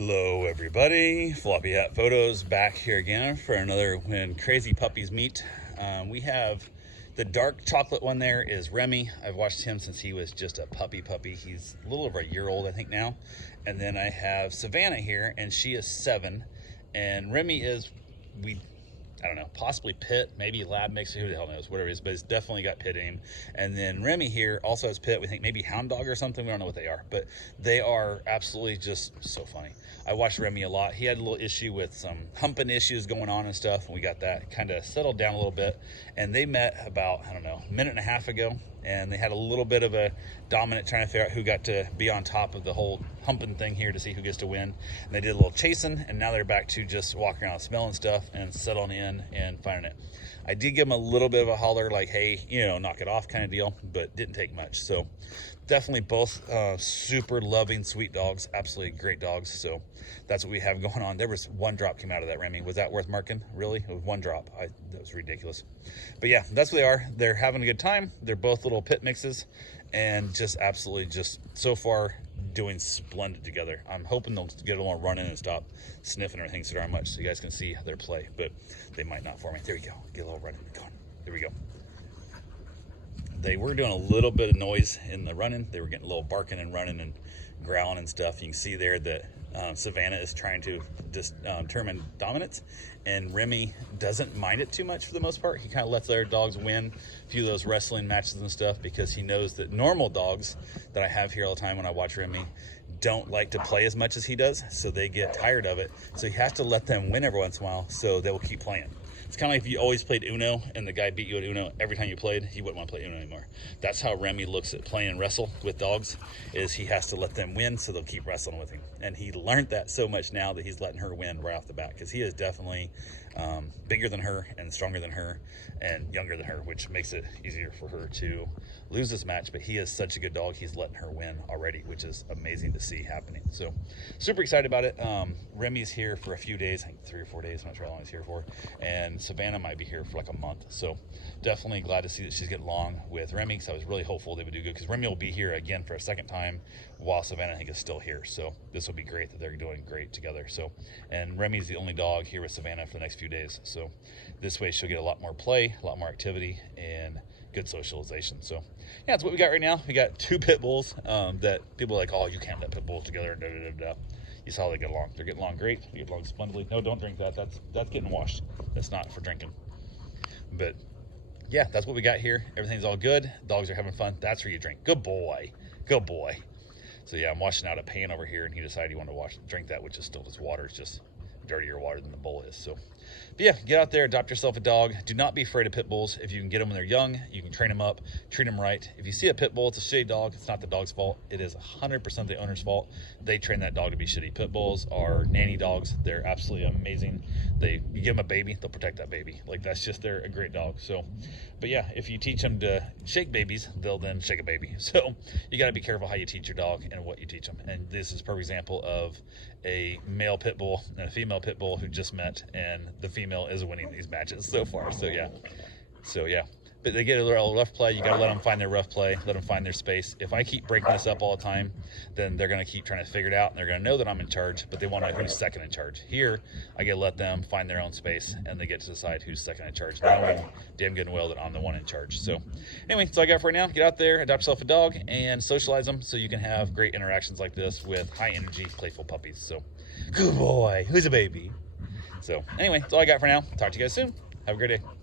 Hello everybody, Floppy Hat Photos back here again for another When Crazy Puppies Meet. We have the dark chocolate one there is Remy. I've watched him since he was just a puppy. He's a little over a year old I think now. And then I have Savannah here and she is 7. And Remy is, I don't know, possibly pit, maybe lab mix, who the hell knows, whatever it is, but it's definitely got pit in him. And then Remy here also has pit, we think maybe hound dog or something, we don't know what they are, but they are absolutely just so funny. I watched Remy a lot. He had a little issue with some humping issues going on and stuff, and we got that kind of settled down a little bit. And they met about, I don't know, a minute and a half ago, and they had a little bit of a dominant trying to figure out who got to be on top of the whole humping thing here to see who gets to win. And they did a little chasing, and now they're back to just walking around smelling stuff and settling in and finding it. I did give them a little bit of a holler like, hey, you know, knock it off kind of deal, but didn't take much. So definitely both super loving, sweet dogs, absolutely great dogs. So that's what we have going on. There was one drop came out of that, Remy. Was that worth marking? Really? It was one drop. That was ridiculous. But yeah, that's what they are. They're having a good time. They're both little pit mixes and just absolutely just so far doing splendid together. I'm hoping they'll get along running and stop sniffing everything so darn much so you guys can see their play, but they might not for me. There you go. Get a little running going. There we go. They were doing a little bit of noise in the running. They were getting a little barking and running and growling and stuff. You can see there that Savannah is trying to determine dominance, and Remy doesn't mind it too much for the most part. He kind of lets their dogs win a few of those wrestling matches and stuff because he knows that normal dogs that I have here all the time when I watch Remy don't like to play as much as he does, so they get tired of it. So you have to let them win every once in a while so they will keep playing. It's kind of like if you always played Uno and the guy beat you at Uno every time you played, he wouldn't want to play Uno anymore. That's how Remy looks at playing wrestle with dogs, is he has to let them win so they'll keep wrestling with him. And he learned that so much now that he's letting her win right off the bat, because he is definitely bigger than her and stronger than her and younger than her, which makes it easier for her to lose this match. But he is such a good dog, he's letting her win already, which is amazing to see happening. So super excited about it. Remy's here for a few days, I think 3 or 4 days, I'm not sure how long he's here for, and Savannah might be here for like a month. So definitely glad to see that she's getting along with Remy, because I was really hopeful they would do good, because Remy will be here again for a second time while Savannah I think is still here. So this will be great that they're doing great together. So, and Remy's the only dog here with Savannah for the next few days, so this way she'll get a lot more play, a lot more activity, and good socialization. So yeah, that's what we got right now. We got 2 pit bulls that people are like, oh, you can't let pit bulls together, You saw how they get along. They're getting along great. They get along splendidly. No, don't drink that. That's getting washed. That's not for drinking. But yeah, that's what we got here. Everything's all good. Dogs are having fun. That's where you drink. Good boy. Good boy. So yeah, I'm washing out a pan over here, and he decided he wanted to drink that, which is still just water. It's just dirtier water than the bowl is. So but yeah, get out there, adopt yourself a dog. Do not be afraid of pit bulls. If you can get them when they're young, you can train them up, treat them right. If you see a pit bull, it's a shitty dog. It's not the dog's fault. It is 100% the owner's fault. They train that dog to be shitty. Pit bulls are nanny dogs. They're absolutely amazing. You give them a baby, they'll protect that baby. Like, that's just, they're a great dog. So, but yeah, if you teach them to shake babies, they'll then shake a baby. So you got to be careful how you teach your dog and what you teach them. And this is a perfect example of a male pit bull and a female pit bull who just met, and the female is winning these matches so far. So yeah, but they get a little rough play. You got to let them find their rough play, let them find their space. If I keep breaking this up all the time, then they're going to keep trying to figure it out, and they're going to know that I'm in charge, but they want to know who's second in charge. Here, I get to let them find their own space, and they get to decide who's second in charge, knowing damn good and well that I'm the one in charge. So anyway, that's all I got for right now. Get out there, adopt yourself a dog, and socialize them so you can have great interactions like this with high energy, playful puppies. So good boy, who's a baby? So anyway, that's all I got for now. Talk to you guys soon. Have a great day.